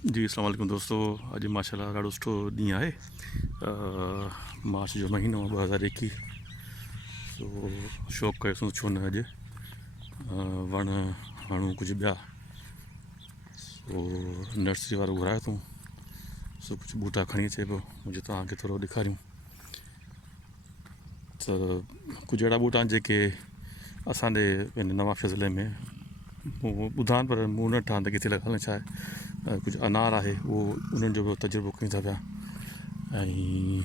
जी अस्सलाम वालेकुम दोस्तों। अॼु माशाल्लाह ॾाढो सुठो ॾींहुं आहे। मार्च जो महीनो 2021। सो शौक़ु कयोसीं छो न अॼु वण हणूं कुझु ॿिया। सो नर्सरी वारो घुरायो अथऊं। सो कुझु ॿूटा खणी अचे पियो मुंहिंजो तव्हांखे थोरो ॾेखारियूं। त कुझु अहिड़ा ॿूटा आहिनि जेके असांजे हिन नवाबशा ज़िले में मूं ॿुधा आहिनि, पर मूं न ठाहिनि त किथे लॻल छा आहे। कुझु अनार आहे, उहो उन्हनि जो बि तजुर्बो कयूं था पिया। ऐं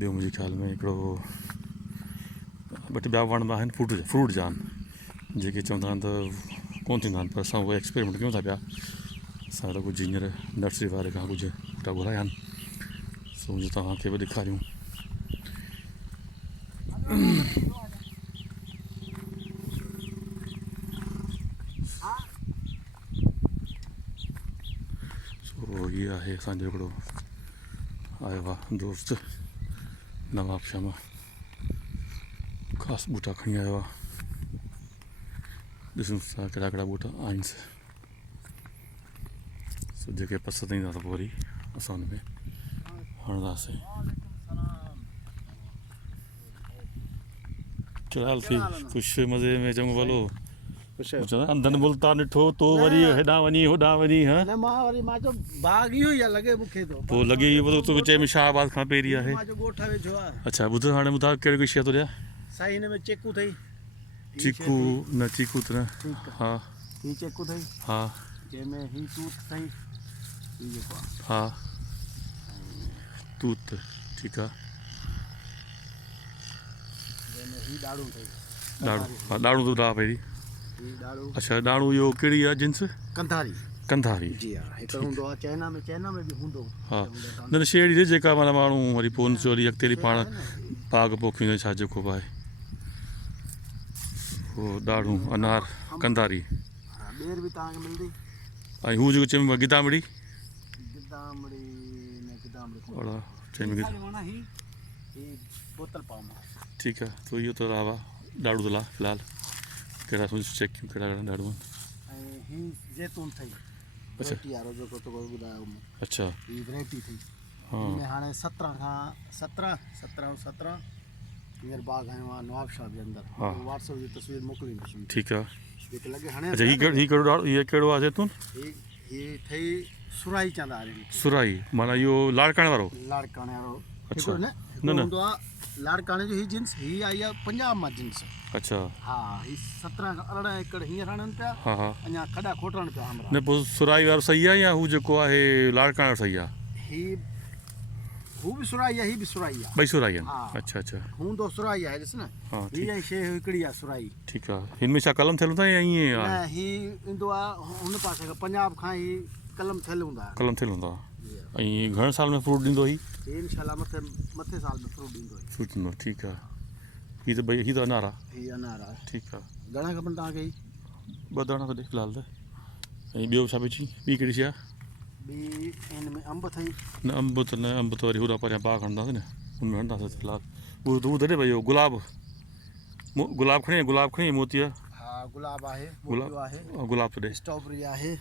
ॿियो मुंहिंजे ख़्याल में हिकिड़ो ॿ टे ॿिया वण आहिनि फ्रूट जा आहिनि, जेके चवंदा आहिनि त कोन थींदा आहिनि, पर असां उहे एक्सपेरिमेंट कयूं था पिया। असां त कुझु हींअर नर्सरी वारे खां कुझु ॿूटा घुराया आहिनि, सो मुंहिंजो तव्हांखे बि ॾेखारियूं। सो हीअ आहे असांजो हिकिड़ो आयो आहे दोस्त नवाबशाह मां, ख़ासि ॿूटा खणी आयो आहे। ॾिसूं था कहिड़ा कहिड़ा ॿूटा आहिनि। सो जेके पसंदि ईंदा त पोइ वरी असां हुन में हणंदासीं। कहिड़ा हाल थी? ख़ुशि मज़े में चङो भलो। अंधनि मुल्तान ॾिठो तो वरी हेॾां वञी होॾां वञी। हा न मां वरी मां चयो बाग़ इहो ई आहे लॻे मूंखे तो पोइ लॻे इहो पतो तूं विच में शाहबाद खां पहिरीं आहे। मां जो ॻोठ वेझो आहे। अच्छा ॿुध हाणे ॿुधायो कहिड़ी कहिड़ी शइ थो ॾियां। साईं हिन में चीकू अथई, चीकू न चीकू त न। हा हीअ चीकू अथई, हा जंहिंमें हीअ तूत अथई, हीअ जेको आहे हा तूत ठीकु आहे। जंहिंमें हीअ ॾाढ़ूं अथई, ॾाढ़ूं हा ॾाढ़ूं थो ॾा पहिरीं। हीअ ॾाढ़ूं। अच्छा ॾाढ़ूं इहो कहिड़ी आहे जिन्स? कंधारी। कंधारी जी हा, हिकिड़ो हूंदो आहे चाइना में बि हूंदो। हा न न शइ अहिड़ी जेका माना माण्हू वरी पोइ वरी अॻिते वरी पाण पाग पोखींदो छा जेको बि आहे उहो ॾाढ़ूं अनार कंधारी। हा ॿेर बि तव्हांखे मिलंदी। ऐं हू जेको चइबो आहे गिदामिड़ी। गिदामिड़ी न गिदामिड़ी अहिड़ा चइबो हीअ बोतल पाम आहे। ठीकु आहे। तो इहो त लावा ॾाढ़ूं तो ला फ़िलहालु। कहिड़ा सोच चेक कयूं कहिड़ा कहिड़ा ॾाढ़ूं आहिनि। ऐं हीअ जैतून अथई, वैरायटी वारो जेको तो ॿुधायो मूं। अच्छा हीअ वैरायटी अथई। हा हिनमें हाणे 17 हींअर बाग़ आयो आहे नवाबशाह जे अंदरि। हा व्हाट्सअप जी तस्वीर मोकिलींदुसि ठीकु आहे। जेके लॻे हाणे। अच्छा हीअ कहिड़ो हीअ कहिड़ो आहे जैतून? हीअ अथई सुराई चवंदा आहिनि। सुराई माना इहो लाड़काणे वारो? लाड़काणे वारो अच्छा न हूंदो आहे। लाड़काणे जो हीअ जिन्स, हीअ आई आहे पंजाब मां जिन्स। अच्छा हा हीअ 17 खां 18 एकड़ हींअर हणनि पिया। हा हा अञा खॾा खोटणु पिया हमरा। न पोइ सुराई वारो सही आहे या हू जेको आहे लाड़काणे वारो सही आहे? हू बि सुराई आहे, हीअ बि सुराई आहे, ॿई सुराई आहिनि। हा अच्छा अच्छा हूंदो सुराई आहे। ॾिस न हा हीअ शइ हिकिड़ी आहे सुराई। ठीकु आहे। हिन में छा कलम थियल हूंदा या ईअं न आहे? हीअ ईंदो आहे हुन पासे खां पंजाब खां ई कलम थियल हूंदा आहिनि। कलम थियल हूंदा। ऐं घणे साल में फ्रूट ॾींदो हीउ? इनशाला मथे साल में फ्रूट ॾींदो। फ्रूट ॾींदो ठीकु आहे। हीअ त ॿई हीअ त अनार आहे। हीअ अनार आहे। ठीकु आहे। घणा खपनि तव्हांखे? 2 दाणा त ॾे फ़िलहालु त। ऐं ॿियो छा पई चई? ॿी कहिड़ी शइ आहे? ॿी हिन में अंब अथई। न अंब त वरी होॾां परियां पाग हणंदासीं न, हुन में हणंदासीं फ़िलहालु। उहो त ॿुधे भई इहो गुलाब खणी मोती आहे। हा गुलाब आहे, गुलाब मोतियो आहे, गुलाब त ॾे। स्ट्रॉबेरी आहे।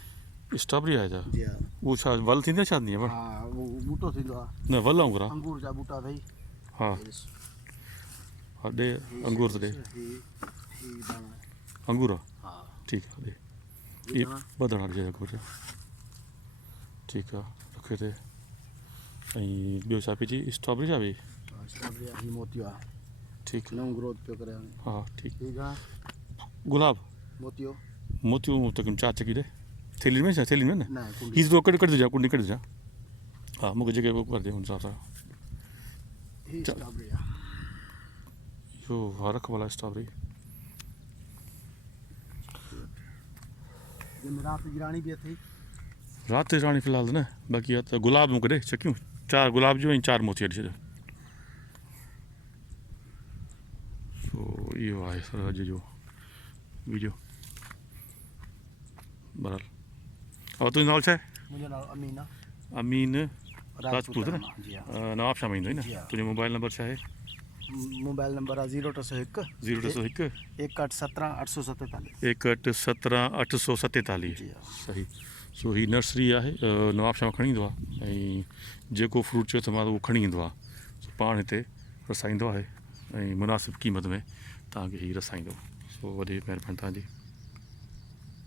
स्ट्रॉबेरी आहे छा? जी हा। उहो छा वल थींदी आहे छा? ईअं हा उहो ॿूटो थींदो आहे। न वल वांगुरु आहे। अंगूर जा ॿूटा अथई। हा हा ॾे अंगूर त ॾे। अंगूर आहे? हा ठीकु आहे ॾे। इहे 2 दाणा ॾिजे अंगूर जा। ठीकु आहे रखे हिते। ऐं ॿियो छा पई चई? स्ट्रॉबेरी छा पई? स्ट्रॉबेरी आहे, मोतियो आहे। ठीकु नओं ग्रोथ पियो करे। हा ठीकु। ठीकु आहे। गुलाब मोतियूं त 4 चकी ॾे। थैली में छा? थैली में न हीअ तो कढी ॾिजां, कुंडी कढी ॾिजां। हा मूंखे जेके कर ॾे हुन हिसाब सां। इहो हा रख भला स्ट्रॉबेरी। राति जी राणी बि अथई। राति जी राणी फ़िलहालु न, बाक़ी आहे त गुलाब मूंखे ॾे चकियूं 4 गुलाब जूं ऐं 4 मोती ॾिजो। सो इहो आहे सर अॼु जो वीडियो। बहरहाल और तुंहिंजो नालो छा आहे? मुंहिंजो नालो अमीन आहे। अमीन राजपूत न? जी हा। नवाबशाह में ईंदो न? तुंहिंजो मोबाइल नंबर छा आहे? मोबाइल नंबर आहे 0301 0301 6117 847। 6117 847। जी हा। सही। सो ही नर्सरी आहे, नवाब शाह खणी ईंदो आहे ऐं जेको फ्रूट चयो त मां उहो खणी ईंदो आहे। सो पाण हिते रसाईंदो आहे ऐं मुनासिबु क़ीमत में तव्हांखे हीउ रसाईंदो। सो वॾी महिरबानी तव्हांजी।